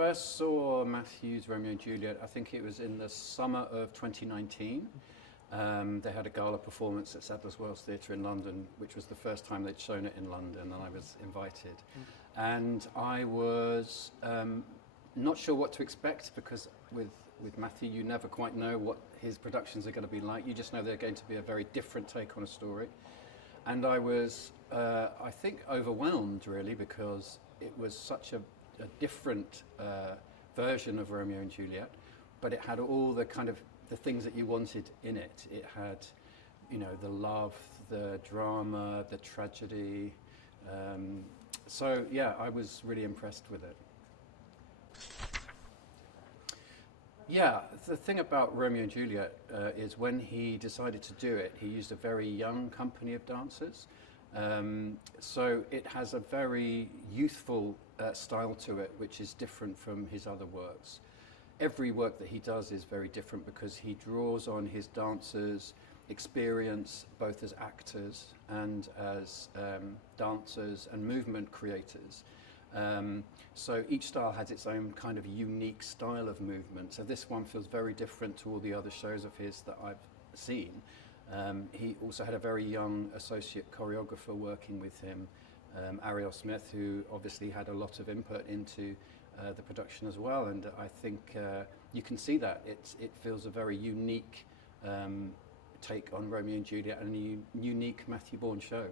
first saw Matthew's Romeo and Juliet, I think it was in the summer of 2019. They had a gala performance at Sadler's Wells Theatre in London, which was the first time they'd shown it in London, and I was invited. And I was not sure what to expect, because with Matthew, you never quite know what his productions are going to be like. You just know they're going to be a very different take on a story. And I was, I think, overwhelmed, really, because it was such a different version of Romeo and Juliet, but it had all the kind of the things that you wanted in it. It had, you know, the love, the drama, the tragedy. So yeah, I was really impressed with it. Yeah, the thing about Romeo and Juliet is when he decided to do it, he used a very young company of dancers. So it has a very youthful style to it, which is different from his other works. Every work that he does is very different because he draws on his dancers' experience, both as actors and as dancers and movement creators. So each style has its own kind of unique style of movement. So this one feels very different to all the other shows of his that I've seen. He also had a very young associate choreographer working with him, Ariel Smith, who obviously had a lot of input into the production as well. And I think you can see that. It feels a very unique take on Romeo and Juliet and a unique Matthew Bourne show.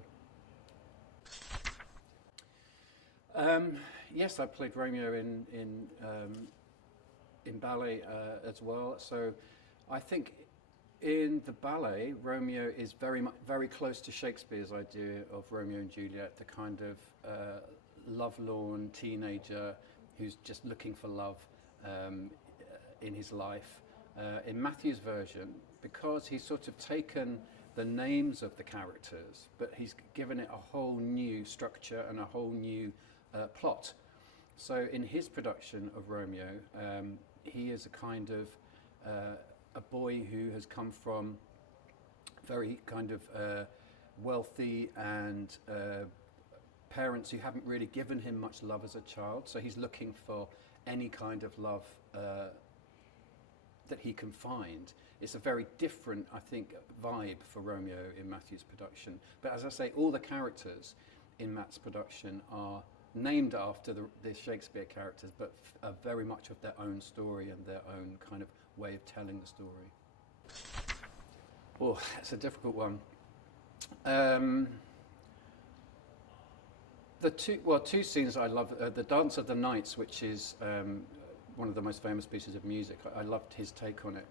Yes, I played Romeo in ballet as well. So I think in the ballet, Romeo is very close to Shakespeare's idea of Romeo and Juliet, the kind of lovelorn teenager who's just looking for love in his life. In Matthew's version, because he's sort of taken the names of the characters, but he's given it a whole new structure and a whole new plot. So in his production of Romeo, he is a kind of a boy who has come from very kind of wealthy and parents who haven't really given him much love as a child. So he's looking for any kind of love that he can find. It's a very different, I think, vibe for Romeo in Matthew's production. But as I say, all the characters in Matt's production are named after the Shakespeare characters, but are very much of their own story and their own kind of way of telling the story. Oh, that's a difficult one. The two scenes I love, the Dance of the Knights, which is one of the most famous pieces of music. I loved his take on it.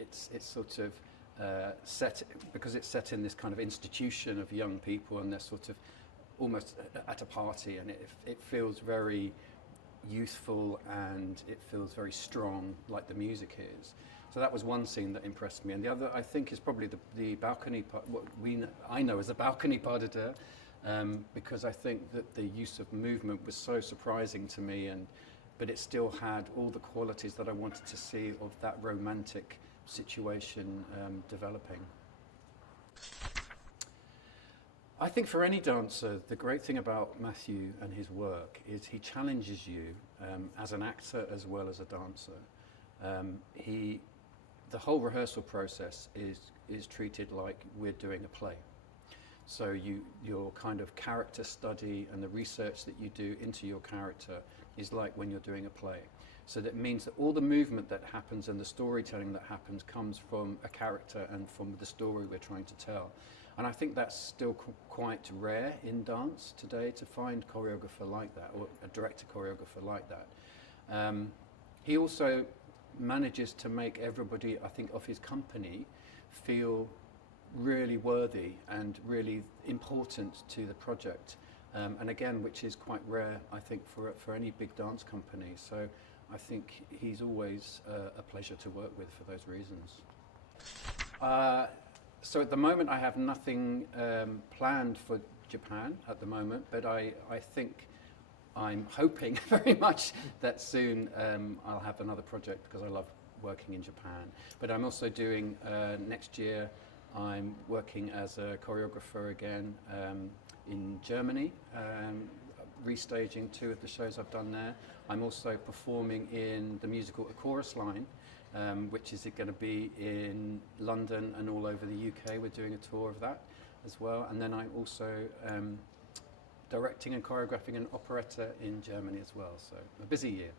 It's sort of set, because it's set in this kind of institution of young people, and they're sort of almost at a party, and it feels very youthful and it feels very strong, like the music is. So that was one scene that impressed me, and the other, I think, is probably the balcony part, what I know as a balcony pas de deux, because I think that the use of movement was so surprising to me, but it still had all the qualities that I wanted to see of that romantic situation developing. I think for any dancer, the great thing about Matthew and his work is he challenges you as an actor as well as a dancer. The whole rehearsal process is treated like we're doing a play. So your kind of character study and the research that you do into your character is like when you're doing a play. So that means that all the movement that happens and the storytelling that happens comes from a character and from the story we're trying to tell. And I think that's still quite rare in dance today, to find a choreographer like that, or a director choreographer like that. He also manages to make everybody, I think, of his company feel really worthy and really important to the project. And again, which is quite rare, I think, for any big dance company. So I think he's always a pleasure to work with for those reasons. So at the moment, I have nothing planned for Japan at the moment, but I think I'm hoping very much that soon I'll have another project, because I love working in Japan. But I'm also doing, next year, I'm working as a choreographer again in Germany, restaging 2 of the shows I've done there. I'm also performing in the musical A Chorus Line, which is going to be in London and all over the UK. We're doing a tour of that as well. And then I'm also directing and choreographing an operetta in Germany as well. So a busy year.